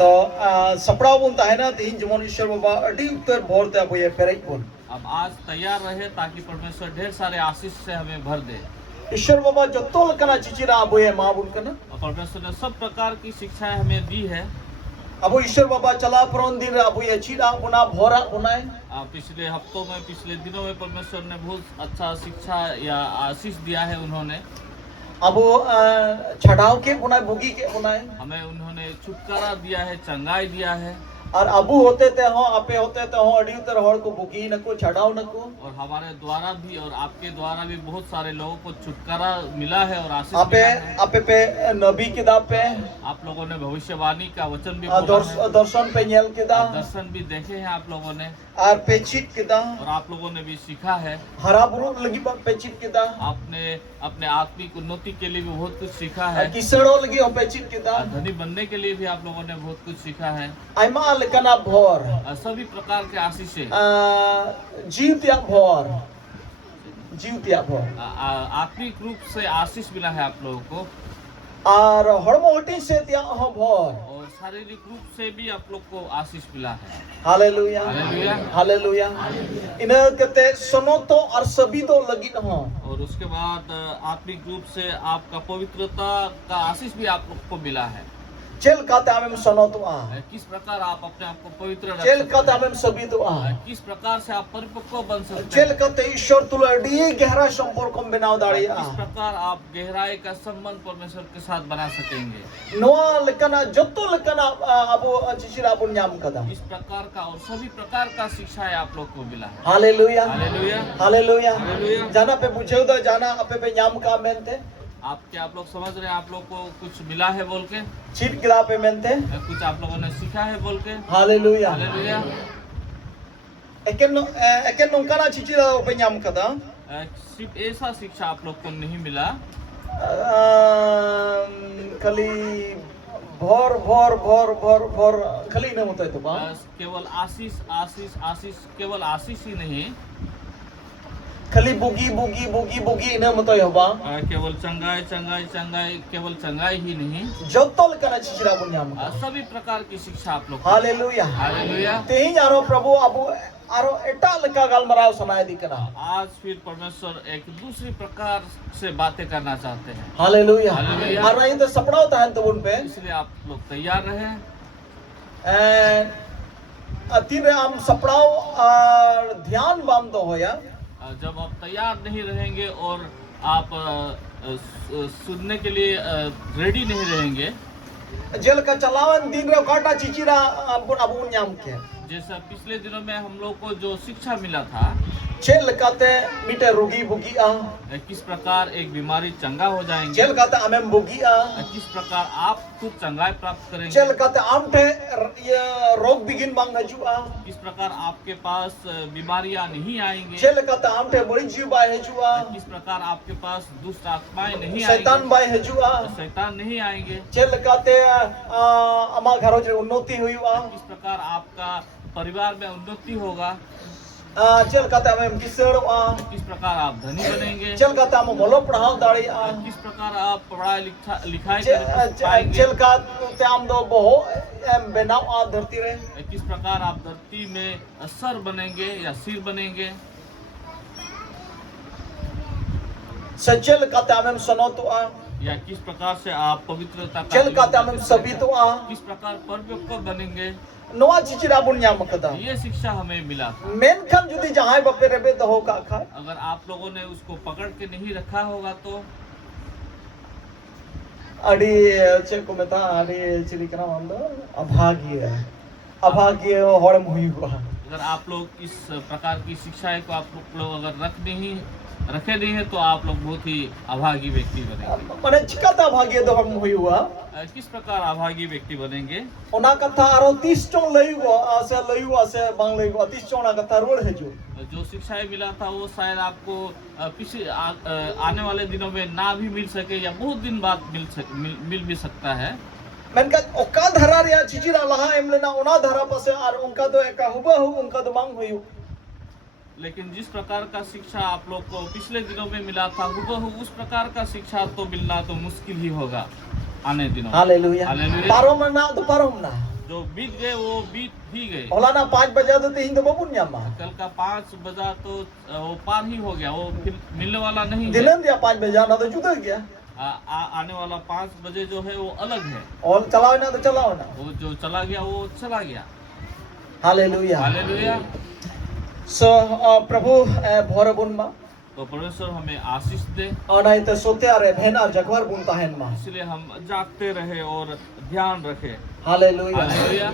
तो सपड़ा बुन ताहेना तीन जमन ईश्वर बाबा अड़ी उत्तर भोर ते अब ये पेरेज बुन। अब आज तैयार रहे ताकि परमेश्वर ढेर सारे आशीष से हमें भर दे। ईश्वर बाबा जत्तो लकना चिचिरा अब ये माँ बुन करना। और परमेश्वर ने सब प्रकार की शिक्षाएं हमें दी है। अब ईश्वर बाबा चला परन दिन अब ये चिरा बुना भोरा बुनाए। पिछले हफ्तों में पिछले दिनों में परमेश्वर ने बहुत अच्छा शिक्षा या आशीष दिया है। उन्होंने अब छड़ाव के बुनाए बुगी के बुनाए हमें उन्होंने छुटकारा दिया है, चंगाई दिया है। और अबू होते थे हो आपे होते थे हो अड़ी उतर होड़ को बुगी नको छड़ाव नको। और हमारे द्वारा भी और आपके द्वारा भी बहुत सारे लोगों को छुटकारा मिला है और आशीष आपे मिला है। आपे पे नबी किताब पे आप लोगों ने भविष्यवाणी का वचन भी बोला है। दर्शन पे नेल किदा दर्शन भी देखे हैं आप लोगों ने और पे चित किदा और आप लोगों ने भी सीखा है। हरा बुरु लगी पे चित किदा आपने अपने आत्मिक उन्नति के लिए भी बहुत कुछ सीखा है। किसड़ो लगी हो पे चित किदा धनी बनने के लिए भी आप लोगों ने बहुत कुछ सीखा है। आइमा लकना भोर सभी प्रकार के आशीष है। जीवत्या भोर जीवत्या भोर आत्मिक रूप से आशीष मिला है आप लोगों को और हड़मोटी से त्या हो भोर और शारीरिक रूप से भी आप लोग को आशीष मिला है। Hallelujah hallelujah hallelujah. इन्हें कहते सुनो तो और सभी तो लगी हो। और उसके बाद आत्मिक रूप से आपका पवित्रता का आशीष भी आप लोग को मिला है। चेल कहते हमें सुनो तो किस प्रकार आप अपने आप को पवित्र रख चेल सकते कहते हैं। हमें सभी तो किस प्रकार से आप परिपक्व बन सकते चेल हैं। कहते ईश्वर तुला डी गहरा संपर्क में बनाओ दाड़ी किस प्रकार आप गहराई का संबंध परमेश्वर के साथ बना सकेंगे। नोआ लकना जत्तो लकना अबो चिचिरा बुन नाम कदा इस प्रकार का और सभी प्रकार का शिक्षा है आप लोग को मिला है। Hallelujah hallelujah hallelujah. हालेलुया। जाना पे पूछे तो जाना अपे पे नाम का मेनते आप क्या आप लोग समझ रहे हैं आप लोग को कुछ मिला है बोल के चीट गिला पे मेनते कुछ आप लोगों ने सीखा है बोल के। Hallelujah hallelujah. एकेन नोंकाना चिचिरा पे नाम कदा सिर्फ ऐसा शिक्षा आप लोग को नहीं मिला। खाली भोर भोर भोर भोर भोर खाली नहीं होता है तो बस केवल आशीष आशीष आशीष केवल आशीष ही नहीं खाली बुगी बुगी बुगी बुगी इन्हें मत होबा केवल चंगाई चंगाई चंगाई केवल चंगाई ही नहीं जत्तल कना चिचिरा बुन्याम सभी प्रकार की शिक्षा आप लोग हालेलुया हालेलुया। तेही जानो प्रभु अब आरो एटा लका गालमराव सुनाई दी कना आज फिर परमेश्वर एक दूसरी प्रकार से बातें करना चाहते हैं। Hallelujah hallelujah. और नहीं तो सपड़ा होता है तो उन पे इसलिए आप लोग तैयार रहे। अतीरे हम सपड़ाओ और ध्यान बाम तो होया जब आप तैयार नहीं रहेंगे और आप सुनने के लिए रेडी नहीं रहेंगे। जेल का चलावन दिन रे काटा चिचिरा अब नाम के जैसा पिछले दिनों में हम लोग को जो शिक्षा मिला था चेल कहते मीटे रोगी बुगी किस प्रकार एक बीमारी चंगा हो जाएंगे। चेल कहते हमें बुगी किस प्रकार आप खुद चंगाई प्राप्त करेंगे। चेल कहते आमटे ये रोग बिगिन बांग हजुआ किस प्रकार आपके पास बीमारियां नहीं आएंगे। चेल कहते आमटे बड़ी जीव बाय हजुआ किस प्रकार आपके पास दुष्ट आत्माएं नहीं शैतान आएंगे। बाय हजुआ शैतान नहीं आएंगे। चेल कहते अमा घरों जे उन्नति हुआ किस प्रकार आपका परिवार में उन्नति होगा। चल कहते हमें किसड़वा किस प्रकार आप धनी बनेंगे। चल कहते हम बोलो पढ़ाओ दाड़ी किस प्रकार आप पढ़ाई लिखाई कर पाएंगे। चल कहते हम दो बहु बनाओ धरती रे किस प्रकार आप धरती में सर बनेंगे या सिर बनेंगे। सचल कहते हमें सुनो तो या किस प्रकार से आप पवित्रता का चल कहते हमें सभी तो किस प्रकार परिपक्व बनेंगे। नोआ चिचिरा बुनिया मकदा ये शिक्षा हमें मिला। मेनखन जुदी जहां बपे रेबे तो हो का खा अगर आप लोगों ने उसको पकड़ के नहीं रखा होगा तो अड़ी चे को मेता अड़ी चिली करा मंदो अभाग्य होड़म हुई हुआ। अगर आप लोग इस प्रकार की शिक्षाएं को आप लोग अगर रखे नहीं है तो आप लोग बहुत ही अभागी व्यक्ति बनेंगे। माने चिकाता भाग्य तो हम हुई हुआ किस प्रकार अभागी व्यक्ति बनेंगे। ओना कथा आरो 30 चों लयुआ से बांग लयुआ 30 चों ना कथा रोड है जो शिक्षाएं मिला था वो शायद आपको आने वाले दिनों में ना भी मिल सके या बहुत दिन बाद मिल भी सकता है। मैंने कहा ओका धरा रिया चिचिरा लहा एम लेना ओना धरा पसे और उनका तो एक हुबहू उनका तो मांग हुई। लेकिन जिस प्रकार का शिक्षा आप लोग को पिछले दिनों में मिला था हुबहू उस प्रकार का शिक्षा तो मिलना तो मुश्किल ही होगा आने दिनों। Hallelujah hallelujah. पारो में ना तो पारो में ना जो बीत गए वो बीत ही गए। Holana 5 बजा तो तीन तो babun nyama. कल का 5 बजा तो वो पार ही हो गया, वो फिर मिलने वाला नहीं है। Dilan dia 5 बजा ना तो जुदा गया. आने वाला 5 बजे जो है वो अलग है। और चलाओ ना तो चलाओ ना. वो जो चला गया वो चला गया। Hallelujah. हालेलुया। So प्रभु भोरबुन मा. तो परमेश्वर हमें आशीष दे, और नहीं तो सोते आ रहे भेना जगवार बुनता है मा. इसलिए हम जागते रहे और ध्यान रखें। Hallelujah. हालेलुया।